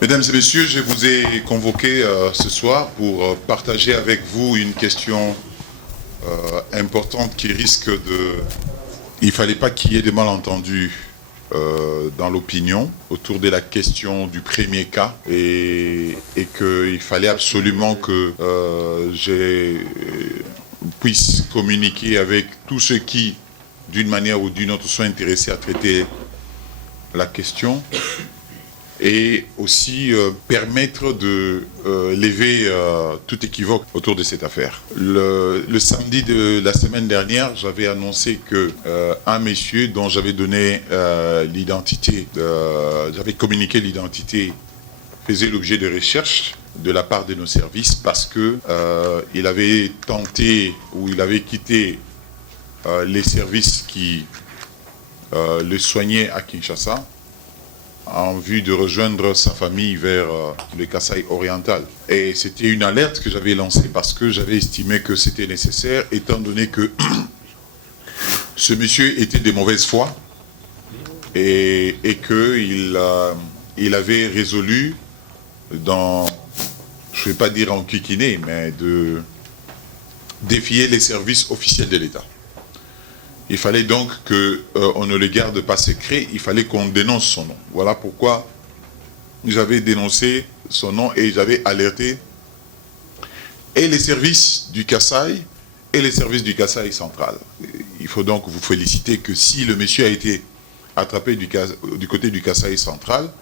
Mesdames et messieurs, je vous ai convoqué ce soir pour partager avec vous une question importante qui risque de... Il ne fallait pas qu'il y ait des malentendus dans l'opinion autour de la question du premier cas et qu'il fallait absolument que je puisse communiquer avec tous ceux qui, d'une manière ou d'une autre, sont intéressés à traiter la question. Et aussi permettre de lever tout équivoque autour de cette affaire. Le samedi de la semaine dernière, j'avais annoncé que un monsieur dont j'avais donné l'identité, j'avais communiqué l'identité, faisait l'objet de recherches de la part de nos services parce que il avait tenté ou il avait quitté les services qui le soignaient à Kinshasa en vue de rejoindre sa famille vers le Kasaï oriental. Et c'était une alerte que j'avais lancée parce que j'avais estimé que c'était nécessaire, étant donné que ce monsieur était de mauvaise foi et qu'il avait résolu, dans, je ne vais pas dire en kikiné, mais de défier les services officiels de l'État. Il fallait donc qu'on ne le garde pas secret, il fallait qu'on dénonce son nom. Voilà pourquoi j'avais dénoncé son nom et j'avais alerté et les services du Kasaï et les services du Kasaï central. Il faut donc vous féliciter que si le monsieur a été attrapé du côté du Kasaï central,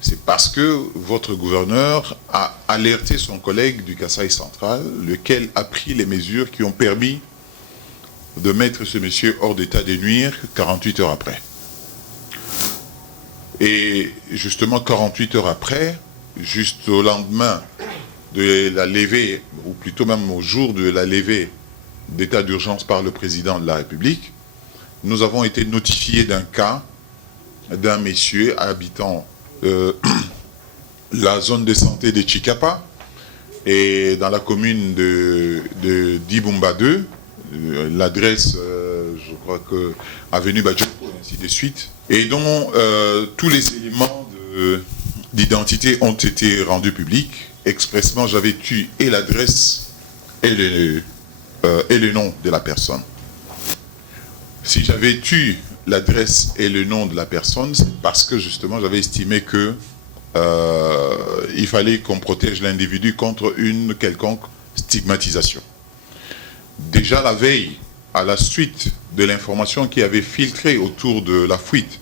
c'est parce que votre gouverneur a alerté son collègue du Kasaï central, lequel a pris les mesures qui ont permis de mettre ce monsieur hors d'état de nuire 48 heures après. Et justement 48 heures après, juste au lendemain de la levée, ou plutôt même au jour de la levée d'état d'urgence par le président de la République, nous avons été notifiés d'un cas d'un monsieur habitant la zone de santé de Chikapa et dans la commune de Dibumba 2, l'adresse, je crois que avenue Badjopo, ainsi de suite, et dont tous les éléments d'identité ont été rendus publics. Expressement, j'avais tué et l'adresse et le nom de la personne. Si j'avais tué l'adresse et le nom de la personne, c'est parce que justement j'avais estimé que il fallait qu'on protège l'individu contre une quelconque stigmatisation. Déjà la veille, à la suite de l'information qui avait filtré autour de la fuite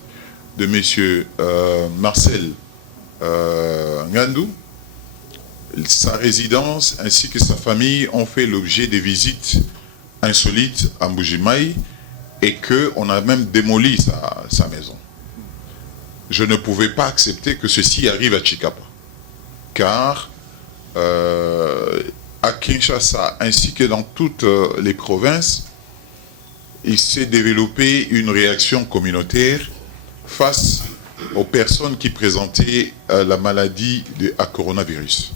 de M. Marcel Ngandou, sa résidence ainsi que sa famille ont fait l'objet des visites insolites à Mbujimaï et qu'on a même démoli sa maison. Je ne pouvais pas accepter que ceci arrive à Chikapa, car à Kinshasa, ainsi que dans toutes les provinces, il s'est développé une réaction communautaire face aux personnes qui présentaient la maladie à coronavirus.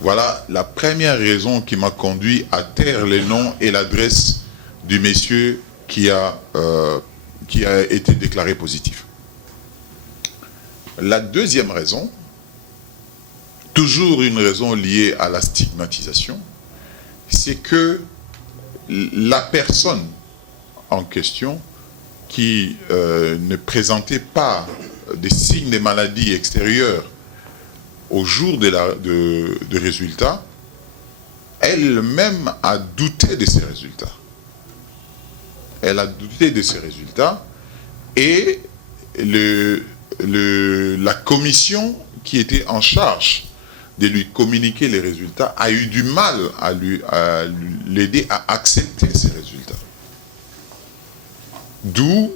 Voilà la première raison qui m'a conduit à taire les noms et l'adresse du monsieur qui a été déclaré positif. La deuxième raison, toujours une raison liée à la stigmatisation, c'est que la personne en question qui ne présentait pas des signes de maladie extérieure au jour de résultats, elle-même a douté de ces résultats. Elle a douté de ces résultats et la commission qui était en charge de lui communiquer les résultats a eu du mal à l'aider à accepter ces résultats. D'où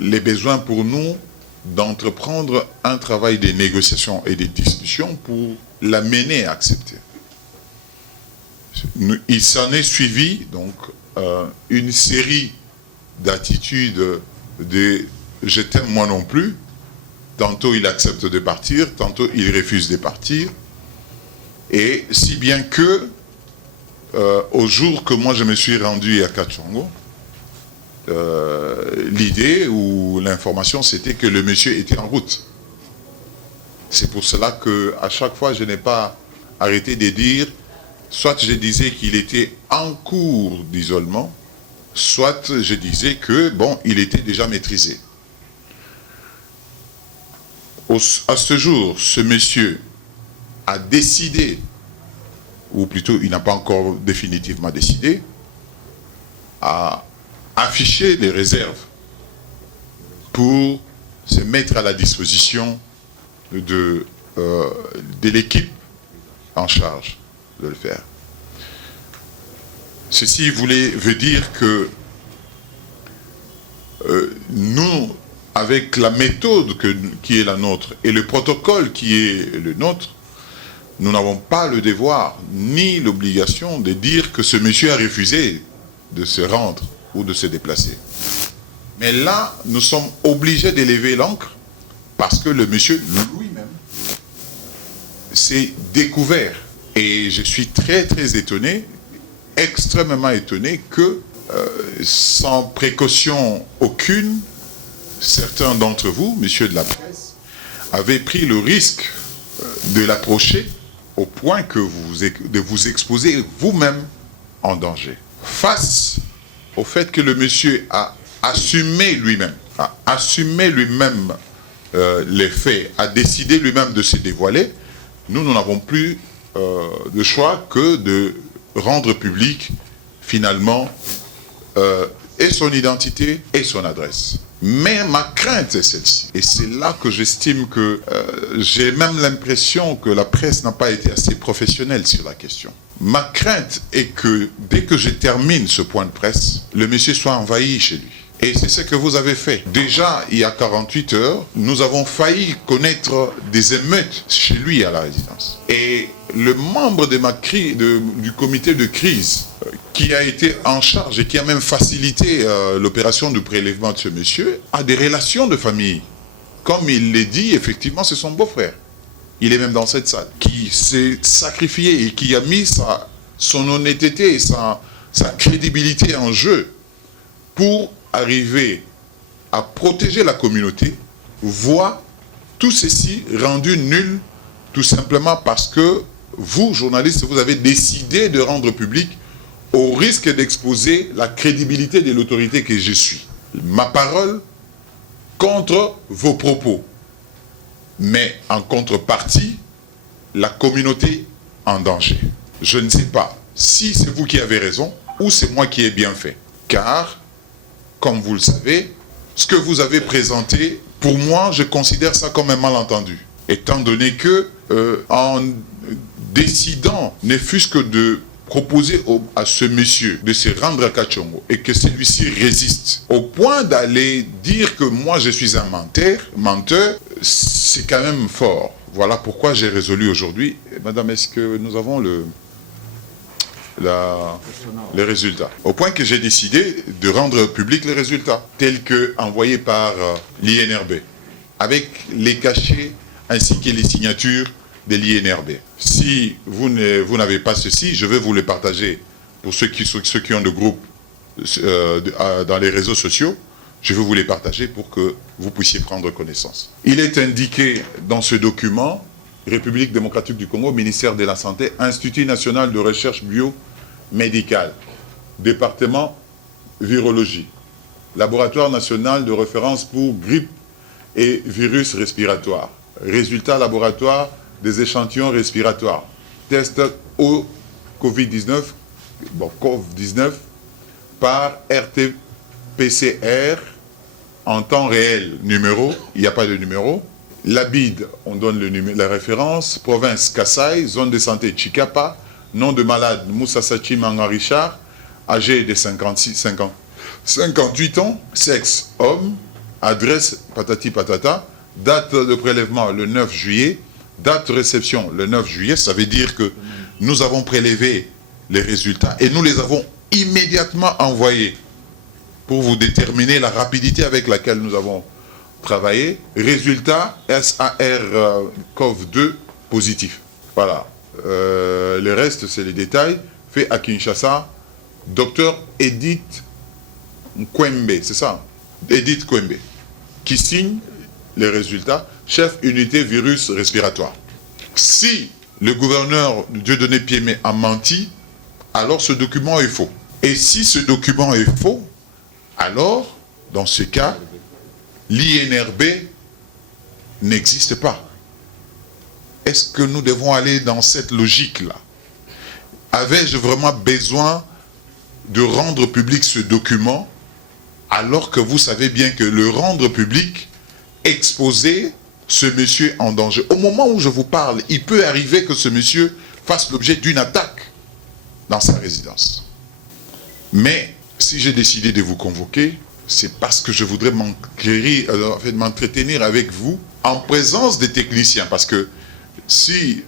les besoins pour nous d'entreprendre un travail de négociation et de discussion pour l'amener à accepter. Il s'en est suivi donc une série d'attitudes de « je t'aime moi non plus ». Tantôt il accepte de partir, tantôt il refuse de partir. Et si bien que, au jour que moi je me suis rendu à Kachongo, l'idée ou l'information c'était que le monsieur était en route. C'est pour cela qu'à chaque fois, je n'ai pas arrêté de dire, soit je disais qu'il était en cours d'isolement, soit je disais que, bon, il était déjà maîtrisé. À ce jour, ce monsieur a décidé, ou plutôt il n'a pas encore définitivement décidé, à afficher les réserves pour se mettre à la disposition de l'équipe en charge de le faire. Ceci veut dire que nous, avec la méthode qui est la nôtre et le protocole qui est le nôtre, nous n'avons pas le devoir ni l'obligation de dire que ce monsieur a refusé de se rendre ou de se déplacer. Mais là, nous sommes obligés d'élever l'ancre parce que le monsieur lui-même s'est découvert. Et je suis très très étonné, extrêmement étonné que sans précaution aucune, certains d'entre vous, messieurs de la presse, avaient pris le risque de l'approcher au point que de vous exposer vous-même en danger. Face au fait que le monsieur a assumé lui-même, les faits, a décidé lui-même de se dévoiler, nous n'avons plus de choix que de rendre public finalement et son identité et son adresse. Mais ma crainte est celle-ci. Et c'est là que j'estime que j'ai même l'impression que la presse n'a pas été assez professionnelle sur la question. Ma crainte est que dès que je termine ce point de presse, le monsieur soit envahi chez lui. Et c'est ce que vous avez fait. Déjà, il y a 48 heures, nous avons failli connaître des émeutes chez lui à la résidence. Et le membre du comité de crise qui a été en charge et qui a même facilité l'opération de prélèvement de ce monsieur a des relations de famille. Comme il l'a dit, effectivement, c'est son beau-frère. Il est même dans cette salle. Qui s'est sacrifié et qui a mis son honnêteté et sa crédibilité en jeu pour arriver à protéger la communauté, voit tout ceci rendu nul, tout simplement parce que vous, journalistes, vous avez décidé de rendre public au risque d'exposer la crédibilité de l'autorité que je suis. Ma parole contre vos propos. Mais en contrepartie, la communauté en danger. Je ne sais pas si c'est vous qui avez raison ou c'est moi qui ai bien fait. Car, comme vous le savez, ce que vous avez présenté, pour moi, je considère ça comme un malentendu. Étant donné que, en décidant, ne fût-ce que de proposer à ce monsieur de se rendre à Kachongo et que celui-ci résiste, au point d'aller dire que moi je suis un menteur, c'est quand même fort. Voilà pourquoi j'ai résolu aujourd'hui. Madame, est-ce que nous avons les résultats? Au point que j'ai décidé de rendre public les résultats, tels que envoyés par l'INRB, avec les cachets ainsi que les signatures de l'INRB. Si vous n'avez pas ceci, je vais vous le partager pour ceux qui ont de groupes dans les réseaux sociaux. Je vais vous les partager pour que vous puissiez prendre connaissance. Il est indiqué dans ce document, République démocratique du Congo, ministère de la Santé, Institut national de recherche biomédicale, département virologie, laboratoire national de référence pour grippe et virus respiratoires, résultats laboratoire des échantillons respiratoires, test au COVID-19, par RT-PCR en temps réel, numéro, il n'y a pas de numéro. L'ABID, on donne la référence, province Kasaï, zone de santé Chikapa, nom de malade Moussa Sachi Manga Richard, âgé de 58 ans, sexe homme, adresse patati patata, date de prélèvement le 9 juillet, date de réception le 9 juillet, ça veut dire que nous avons prélevé les résultats et nous les avons immédiatement envoyés pour vous déterminer la rapidité avec laquelle nous avons travaillé. Résultat SARS-CoV-2 positif. Voilà. Le reste, c'est les détails. Fait à Kinshasa, docteur Edith Kwembe, c'est ça, Edith Kwembe, qui signe les résultats. chef unité virus respiratoire. Si le gouverneur Dieudonné Piémé a menti, alors ce document est faux. Et si ce document est faux, alors, dans ce cas, l'INRB n'existe pas. Est-ce que nous devons aller dans cette logique-là? Avais-je vraiment besoin de rendre public ce document, alors que vous savez bien que le rendre public exposait ce monsieur en danger? Au moment où je vous parle, il peut arriver que ce monsieur fasse l'objet d'une attaque dans sa résidence. Mais si j'ai décidé de vous convoquer, c'est parce que je voudrais m'entretenir avec vous en présence des techniciens. Parce que si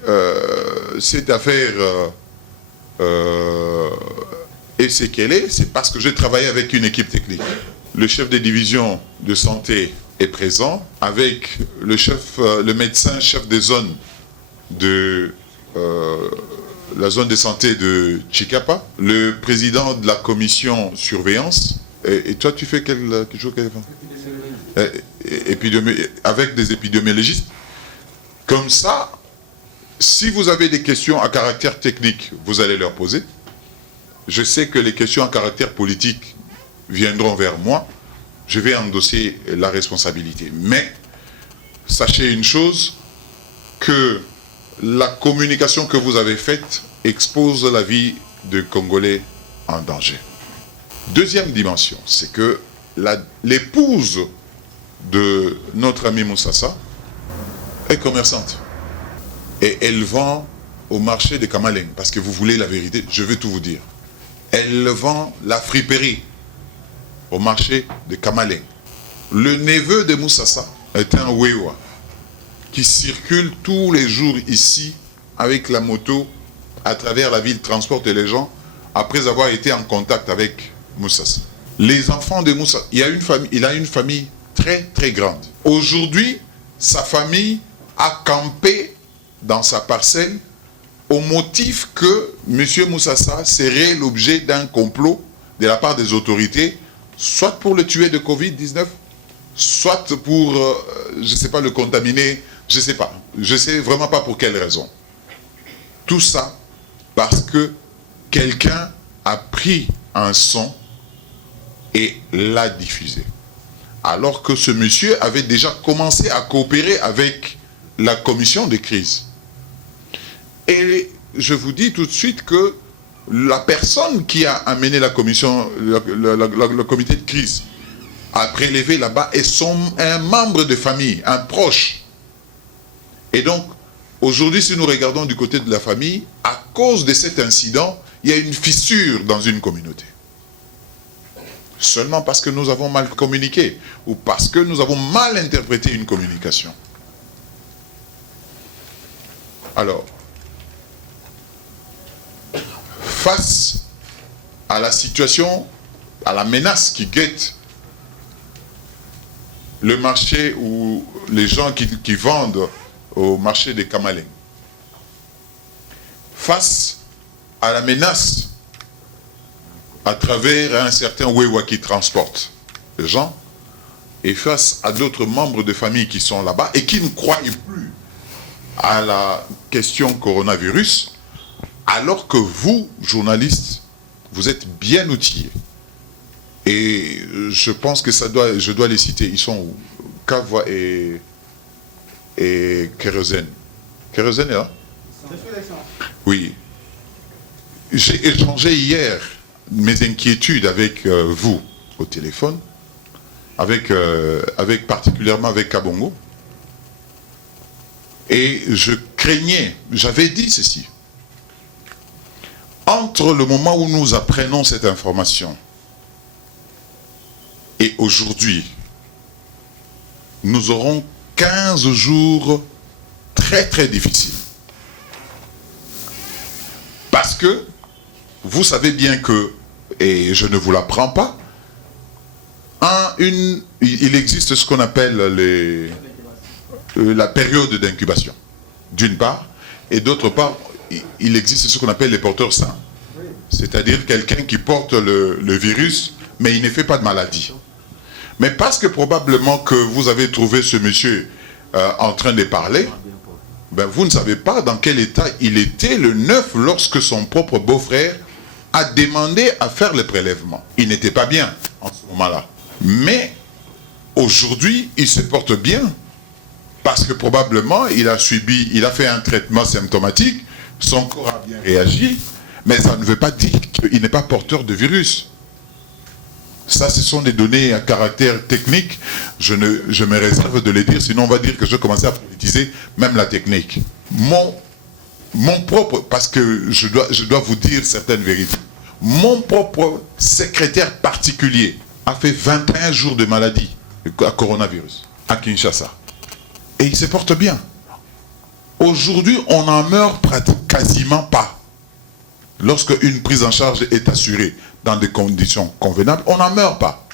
cette affaire est ce qu'elle est, c'est parce que j'ai travaillé avec une équipe technique. Le chef de division de santé est présent, avec le médecin chef de zone de la zone de santé de Chikapa, le président de la commission surveillance. Et toi, tu fais quel jour avec des épidémiologistes. Comme ça, si vous avez des questions à caractère technique, vous allez leur poser. Je sais que les questions à caractère politique viendront vers moi. Je vais endosser la responsabilité. Mais sachez une chose, que la communication que vous avez faite expose la vie de Congolais en danger. Deuxième dimension, c'est que l'épouse de notre ami Moussassa est commerçante. Et elle vend au marché de Kamaleng. Parce que vous voulez la vérité, je vais tout vous dire. Elle vend la friperie au marché de Kamaleng. Le neveu de Moussassa est un Wewa qui circule tous les jours ici avec la moto à travers la ville, transporte les gens après avoir été en contact avec Moussassa. Les enfants de Moussassa, il a une famille très très grande. Aujourd'hui, sa famille a campé dans sa parcelle au motif que M. Moussassa serait l'objet d'un complot de la part des autorités, soit pour le tuer de Covid-19, soit pour, je ne sais pas, le contaminer, je ne sais pas. Je ne sais vraiment pas pour quelle raison. Tout ça parce que quelqu'un a pris un son et l'a diffusé. Alors que ce monsieur avait déjà commencé à coopérer avec la commission de crise. Et je vous dis tout de suite que la personne qui a amené la commission, le comité de crise, a prélevé là-bas est un membre de famille, un proche. Et donc, aujourd'hui, si nous regardons du côté de la famille, à cause de cet incident, il y a une fissure dans une communauté. Seulement parce que nous avons mal communiqué ou parce que nous avons mal interprété une communication. Alors, face à la situation, à la menace qui guette le marché ou les gens qui vendent au marché des Kamaleng, face à la menace à travers un certain Wewa qui transporte les gens, et face à d'autres membres de famille qui sont là-bas et qui ne croient plus à la question coronavirus, alors que vous, journalistes, vous êtes bien outillés. Et je pense que je dois les citer. Ils sont où? Kavwa et Kérosène. Kérosène est là? Oui. J'ai échangé hier mes inquiétudes avec vous au téléphone, particulièrement avec Kabongo. Et je craignais, j'avais dit ceci. Entre le moment où nous apprenons cette information et aujourd'hui, nous aurons 15 jours très très difficiles. Parce que vous savez bien que, et je ne vous l'apprends pas, il existe ce qu'on appelle la période d'incubation, d'une part, et d'autre part, il existe ce qu'on appelle les porteurs sains. C'est-à-dire quelqu'un qui porte le virus, mais il ne fait pas de maladie. Mais parce que probablement que vous avez trouvé ce monsieur en train de parler, ben vous ne savez pas dans quel état il était le 9 lorsque son propre beau-frère a demandé à faire le prélèvement. Il n'était pas bien en ce moment-là. Mais aujourd'hui, il se porte bien parce que probablement il a fait un traitement symptomatique, son corps a bien réagi, mais ça ne veut pas dire qu'il n'est pas porteur de virus. Ça, ce sont des données à caractère technique. Je me réserve de les dire, sinon on va dire que je commençais à politiser même la technique. Mon propre, parce que je dois vous dire certaines vérités, mon propre secrétaire particulier a fait 21 jours de maladie à coronavirus, à Kinshasa. Et il se porte bien. Aujourd'hui, on n'en meurt quasiment pas. Lorsque une prise en charge est assurée dans des conditions convenables, on n'en meurt pas.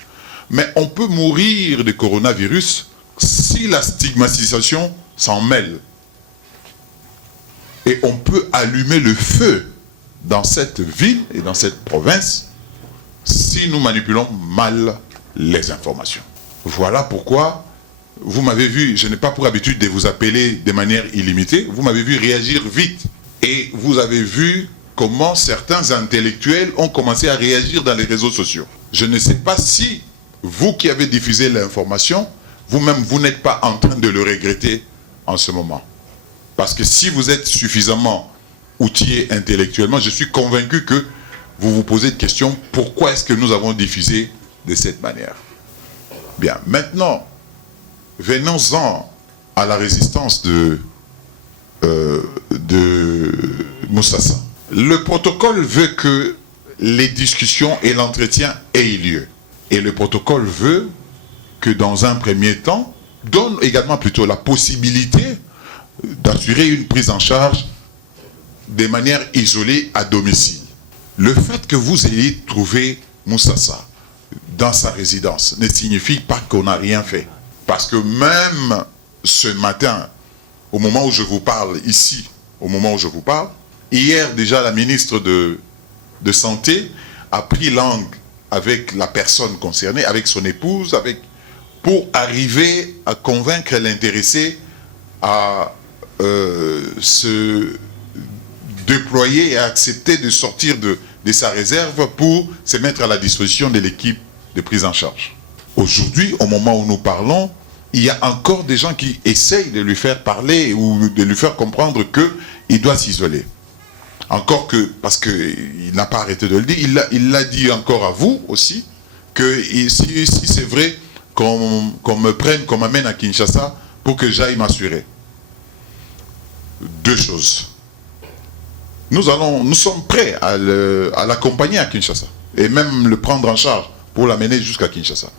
Mais on peut mourir de coronavirus si la stigmatisation s'en mêle. Et on peut allumer le feu dans cette ville et dans cette province si nous manipulons mal les informations. Voilà pourquoi vous m'avez vu, je n'ai pas pour habitude de vous appeler de manière illimitée, vous m'avez vu réagir vite. Et vous avez vu comment certains intellectuels ont commencé à réagir dans les réseaux sociaux. Je ne sais pas si vous qui avez diffusé l'information, vous-même, vous n'êtes pas en train de le regretter en ce moment. Parce que si vous êtes suffisamment outillé intellectuellement, je suis convaincu que vous vous posez de questions, pourquoi est-ce que nous avons diffusé de cette manière? Bien, maintenant, venons-en à la résistance de Moussassa. Le protocole veut que les discussions et l'entretien aient lieu. Et le protocole veut que dans un premier temps, donne également plutôt la possibilité d'assurer une prise en charge de manière isolée à domicile. Le fait que vous ayez trouvé Moussassa dans sa résidence ne signifie pas qu'on n'a rien fait. Parce que même ce matin, au moment où je vous parle ici, au moment où je vous parle, hier déjà la ministre de Santé a pris langue avec la personne concernée, avec son épouse, pour arriver à convaincre l'intéressé à se déployer et à accepter de sortir de sa réserve pour se mettre à la disposition de l'équipe de prise en charge. Aujourd'hui, au moment où nous parlons, il y a encore des gens qui essayent de lui faire parler ou de lui faire comprendre qu'il doit s'isoler. Encore que, parce qu'il n'a pas arrêté de le dire, il l'a dit encore à vous aussi, que si c'est vrai qu'on me prenne, qu'on m'amène à Kinshasa pour que j'aille m'assurer. Deux choses. Nous sommes prêts à l'accompagner à Kinshasa et même le prendre en charge pour l'amener jusqu'à Kinshasa.